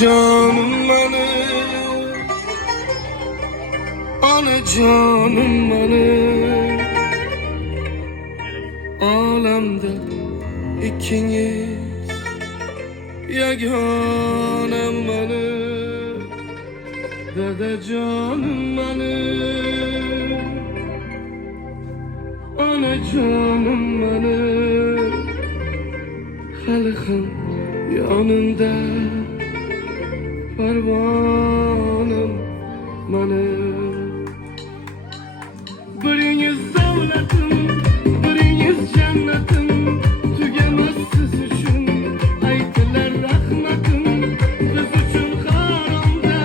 canım benim, ana canım benim. Alemde ikiniz yaganem benim, dede canım benim, ana canım benim. Halkın yanında pervanım benim. Biriniz devletim, biriniz cennetim, tügemez siz için aytiler rahmetim. Biz için karanda,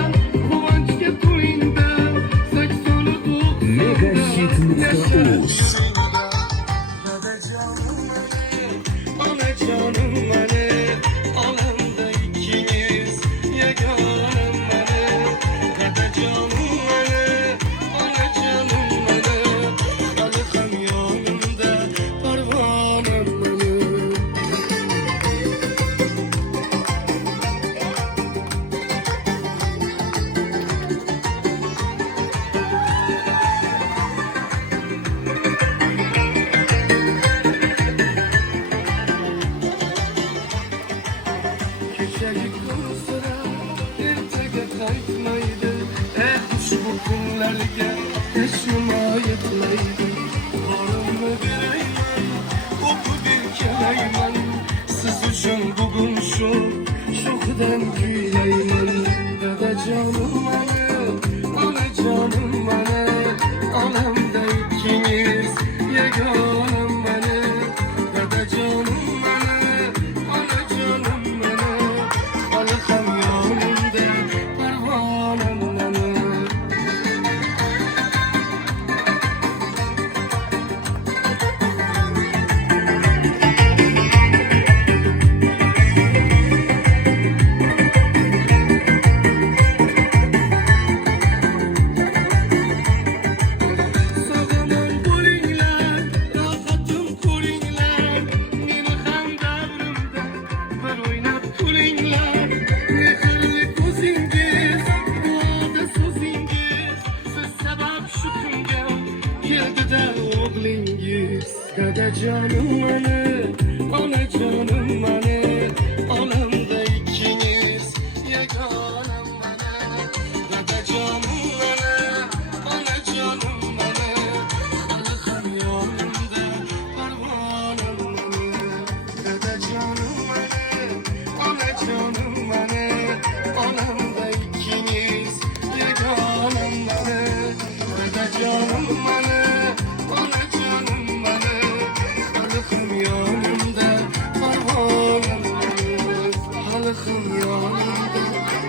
kıvançke tuyunda, 80'i Megahit.uz. Dede canım benim, ana canım benim. Alemde ikiniz yaganem benim. Dede canım benim, ana canım benim. Halkım yanımda pervanem benim. Keçeli konusuna ertege kaytmaydı. Kuş bu günlerge yaşıma yetmeydi. Varımı bireymen, oku bir keleymen. Siz için bugün şu kadar güyleymen. Dede canım benim, ana canım benim. Alemde ikiniz yaganem benim. Dede canım benim, ana canım benim. Halkım yanımda pervanem benim. Sağaman koyunlar, rahatım koyunlar. Meni ham davrimda bir oynab kulinglar. Mehrli ko'zingiz, duoda so'zingiz. Siz sabab shu kunga keldi-da o'g'lingiz. Dada canım benim, ana canım benim. Alemde ikiniz yaganem benim. Dada canım benim, ana canım benim. Halkım yanımda pervanem benim. Dada canım benim, ana canım benim. Alemde ikiniz yaganem benim. Dada canım benim, ana canım benim. Halkım yanımda pervanem benim. Halkım yanımda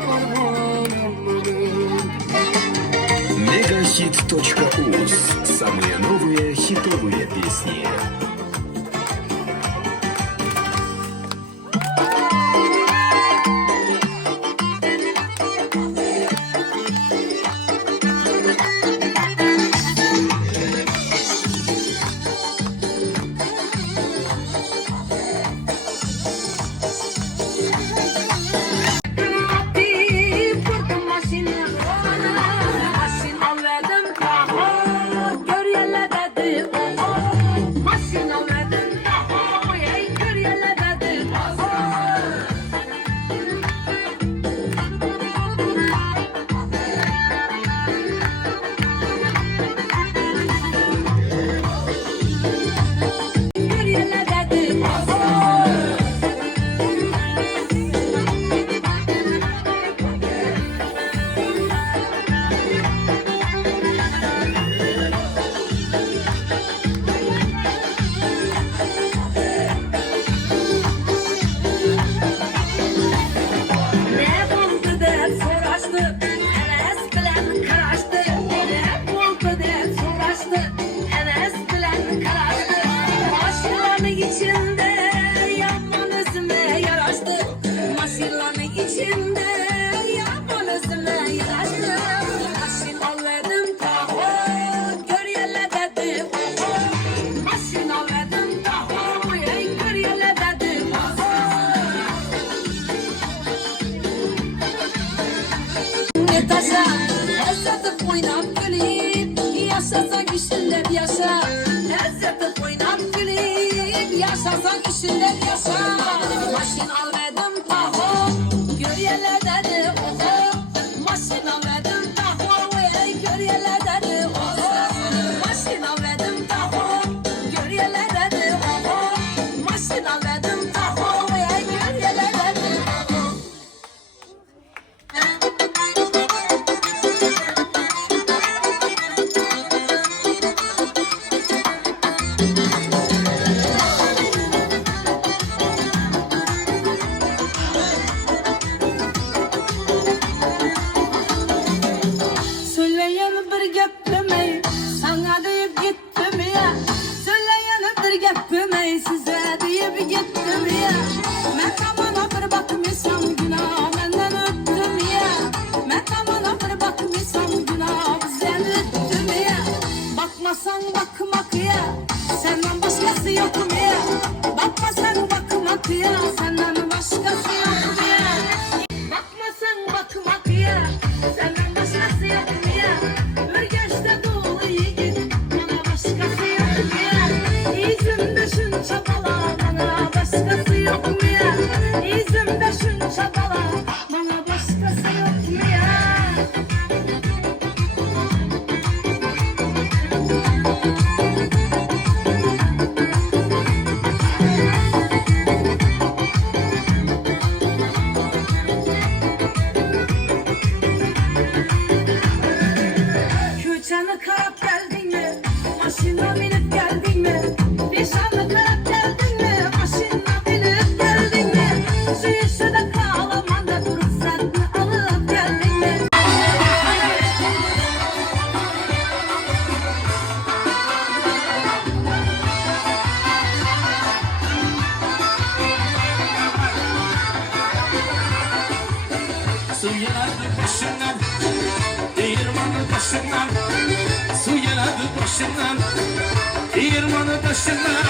pervanem benim. Megahit.uz. Самые новые хитовые песни. Maşın bir taşa. Ezzetip oynap gülüp yaşasan işinler yaşa. Ezzetip oynap gülüp yaşasan işinler yaşa. Maşin almadım taho, görüyorlar dedi oho. Maşin almadım taho, görüyorlar dedi oho. Maşin almadım taho, görüyorlar dedi oho. Maşin almadım taho, görüyorlar dedi oho. Söyleyen bir gepimi sana deyip gittim ya. Söyleyen bir gepimi size deyip gittim ya. Ben tamana bir bakmışsam günah benden öttüm ya. Ben tamana bir bakmışsam günah bizden öttüm ya. Bakmasan bakmak ya, senden başkası yok mu ya? Bakmasan bakmak ya, senden başkası yok mu ya? Bakmasan bakmak ya, senden başkası yok mu ya? Ürgeçte dolu yiğit, bana başkası yok mu ya? İzimde şun çapala, bana başkası yok mu ya? İzimde şun çapala, bana başkası yok mu ya? Köçeni karap geldin mi? Maşına binip geldin mi? Nişanlı karap geldin mi? Maşına binip geldin mi? Şu yaşada kalamanda durup sen alıp geldin mi? Su yeladı başından, değirmanı başından. Su yeladı başından, değirmanı başından.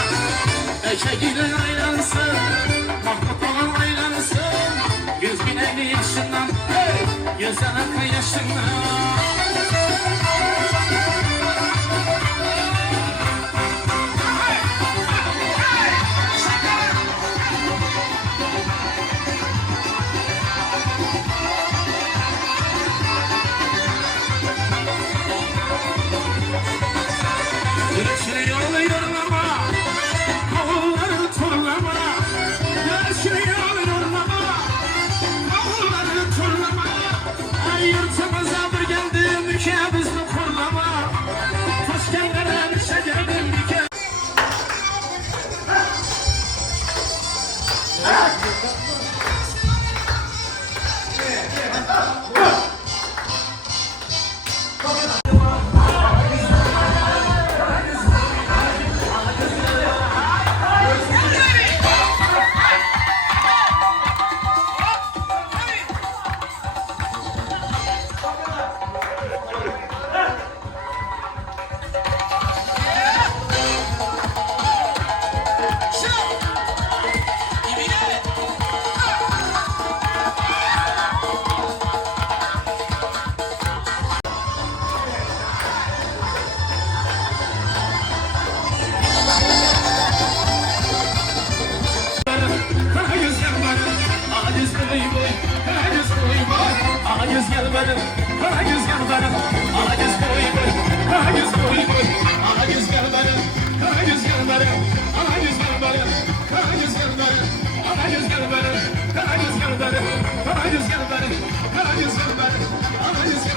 Eşeğiyle aylansın, mahmut olan aylansın. 100.050 yaşından, hey, 100 akı yaşından. Güneşini yolluyorum ama kavulları turlama. Güneşini yolluyorum ama kavulları turlama. Ay yurtumuza bir geldim ülkemizde kurlama. Taşkenlere bir şey geldim ülke. Ağacız gel benim, ağacız gel benim, ağacız boy boy, ağacız boy boy, ağacız gel benim, ağacız gel benim, ağacız gel benim, ağacız gel benim, ağacız gel benim, ağacız gel benim, ağacız gel benim, ağacız gel benim, ağacız gel benim, ağacız gel